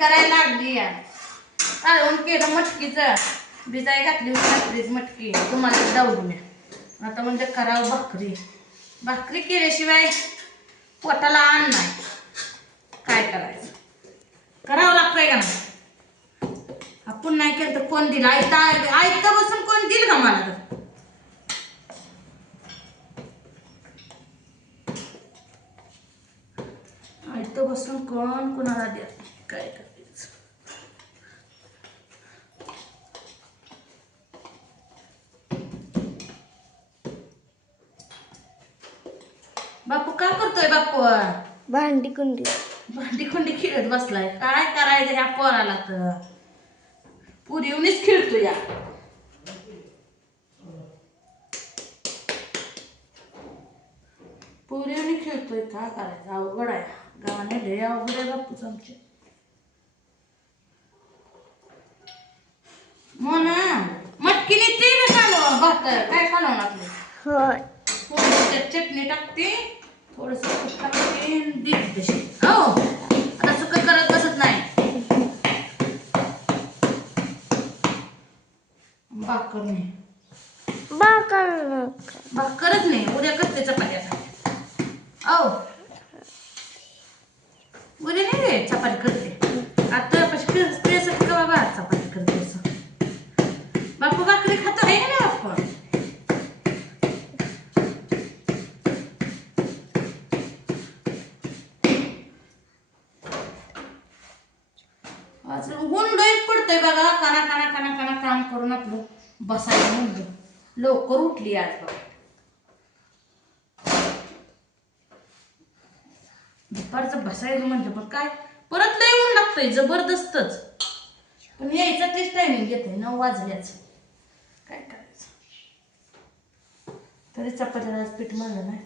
करायला लागली या काढून केलं मटकीचं भिजाय घातली होती रात्रीच मटकी तुम्हाला डावून आता म्हणजे करावं भाकरी भाकरी केल्याशिवाय पोटाला आण नाही काय करायचं करावं लागतंय का नाही आपण नाही केलं तर कोण दिलं ऐकता बसून कोण दिल का मला तर ऐकतं बसून कोण कोणाला द्या काय करायचं बापू काय करतोय बापू भांडी कुंडी खेळत बसलाय काय करायचं ह्या पोराला तर पुरीवणीच खेळतो या पुरीवणी खेळतोय काय करायचं अवघड आहे गावाने लय अवघड आहे बापूच आमचे म्हणा मटकीने ते कालव भाकर काय कालवून आपले होय थोडं चटणी टाकते थोडस टाकते देते तशी हो आता सुक करत बसत नाही भाकर नाही भाकरच नाही उद्या करते चपात्या औ उद्या नाही रे चपाती करते आता पेसट का बाबा चपाती करते असं बापू भाकरी खातो आहे ना बापू गुंड एक पडतंय बघा काना काना काना काना काम करून आपलं बसायला म्हणलं लवकर उठली आज बघा दुपारचं बसायचं म्हणलं पण काय परत लय ऊन लागतंय जबरदस्तच पण यायचा तेच टायमिंग घेतोय 9 वाजल्याच काय करायचं तरी चपात्याला पीठ मळलं नाही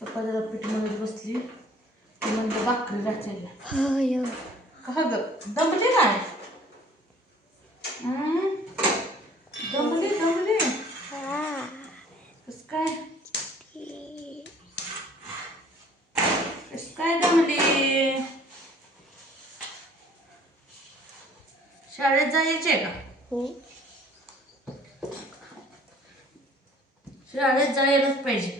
चपात्याला पीठ मळत बसली म्हणजे भाकरी राहते का ग दमली काय दमली कस काय दमली शाळेत जायचे का शाळेत जायलाच पाहिजे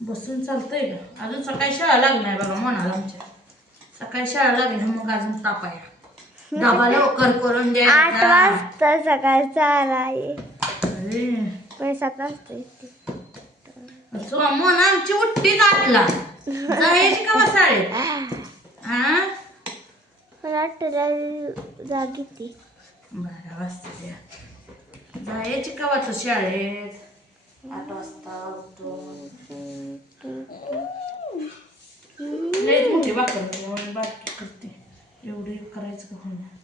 बसून चालतंय का अजून सकाळी शाळा लागणार बघा म्हणाला आमच्या सकाळी शाळा लागली मग अजून तापाया डबा लवकर करून द्या 8 वाजता सकाळचा आलाय अरे 7 वाजता मन आमची उठती गाठला जायची का शाळेत हा मला जाग येते 12 वाजता जायची का वाच शाळेत 8 वाजता उठून लय मोठी भाकर बारकी करते एवढे करायचं का होणार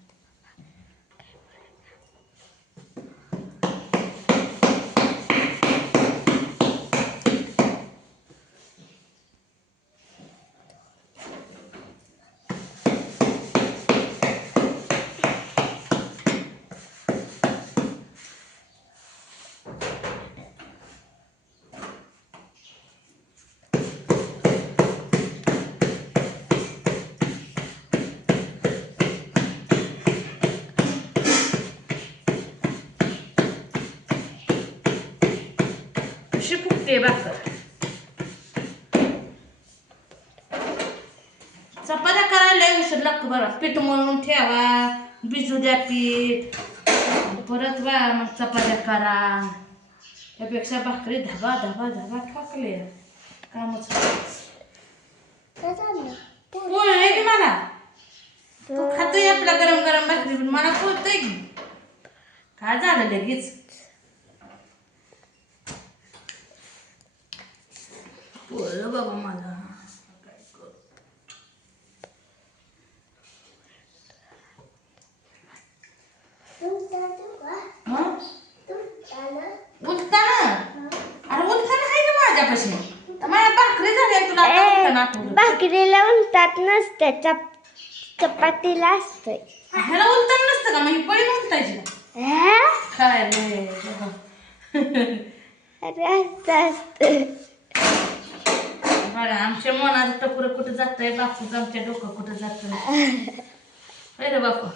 कशी फुगते भाकर चपात्या करायला लय उशीर लागतो बरं पीठ मळून ठेवा भिजू द्या पीठ परत बा मग चपात्या करा त्यापेक्षा भाकरी धबा धबा धबा टाकले कामच पोळ आहे की मला तू खातोय आपला गरम गरम भाकरी पण मला पोळतोय की काय झालं लगेच पोळलं बाबा मला काय करू उठताना अरे उठताना आहे का माझ्यापाशी माझ्या भाकरी झाली तुला भाकरीला उलटात नसते चपातीला असतंय ह्याला उलताना नसतं का मग पळी उलटायची काय रे अरे असतं बघा आमच्या मनाचं टपुरं कुठं जातंय, बापूचं आमच्या डोकं कुठं जातंय. होय रे बापू.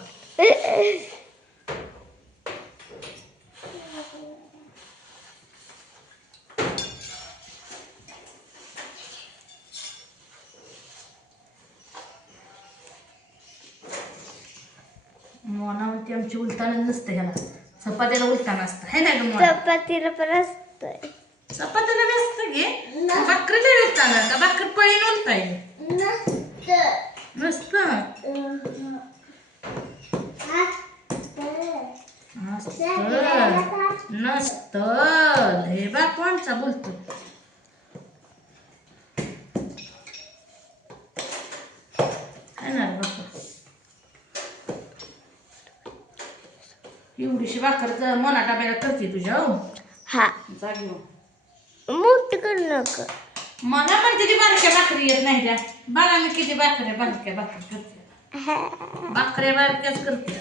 मोनावरती आमची उलटाणच नसते ह्याला, चपात्याला उलटाण असतं है ना ग मोना? चपातीला पण असतंय. चपात्याला बी असतं गे, भाकरीला उलटाण का भाकर पळीन उलटाय नसतं. नसतं हे बा कोणचा बोलतो. काय ना बापा एवढीशी भाकर मोना डब्याला करते तुझ्या. हो हा जागी हो. मोठ करू नका. मला पण किती बारक्या भाकरी येत नाही त्या. बघा मी किती बारक्या भाकरी करते. भाकऱ्या बारक्याच करते.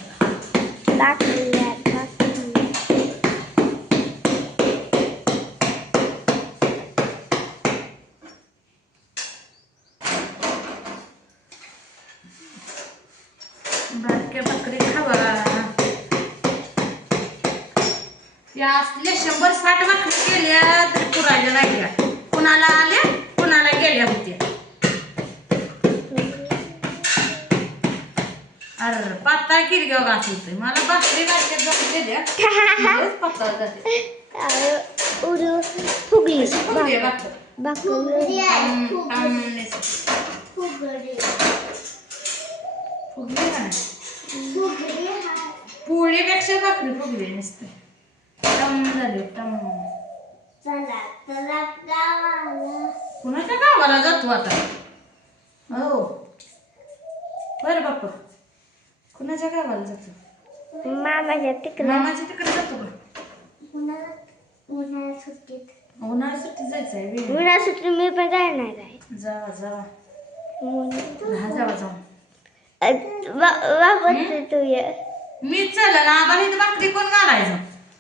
बारक्या भाकरी खावा. या असल्या 100-60 भाकरी केल्या तरी पुरायला नाही. कुणाला आल्या कुणाला गेल्या होत्या. अरे पातळ केली ग घास होते. मला भाकरी बारक्या जाऊन गेल्या पातळ जाते. फुगली फुगली भाकर. फुगली का पोळीपेक्षा भाकरी फुगली नसते. टम झाली टम. कुणाच्या गावाला जातो आता? हो बरं बाप्पा कुणाच्या गावाला जातो? मामाच्या तिकडे. मामाच्या तिकडे जातो का? उन्हाळ्यात सुट्टीत. उन्हाळ्यात सुट्टी जायचंय. उन्हाळ्यात सुट्टी मी पण जाणार आहे. जावा जावा जावा जाऊ. वापरते तू ये. मी चला ना आम्हाला इथं भाकरी कोण घालायचं?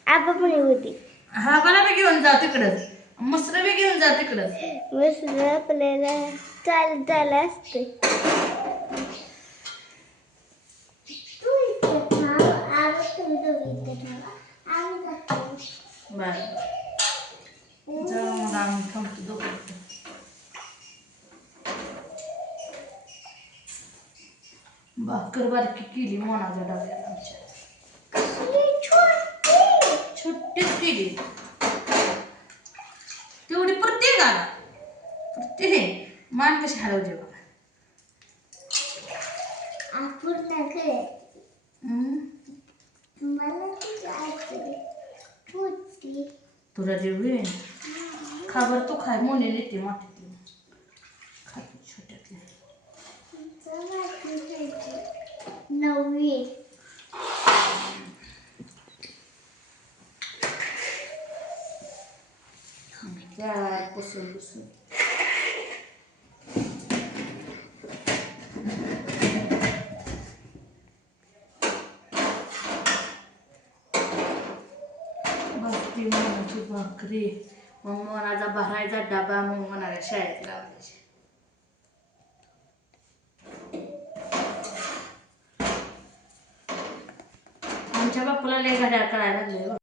आबा पण होती. हा मला बी घेऊन जाऊ तिकडच. मसर बी घेऊन जाऊ तिकडच. मस्त आपल्याला चालत झालं असते. बरं जाऊ मग आम्ही थांबतो दोघं. भाकर बारकी केली मोनाच्या डब्यात आमच्या. छोटीच केली तेवढी पुरते का? पुरते मान कशी हलवते बघा. तुला जेवढी खाबर तू खाय मोने येते मातीतली खा छोट्यातली. नववी पुसून पुसून भाकरी मोनाची भाकरी. मग मोनाचा भरायचा डबा. मग मोनाला शाळेत लावायची. आमच्या बाप्पाला लय घड्याळ करायला लागले.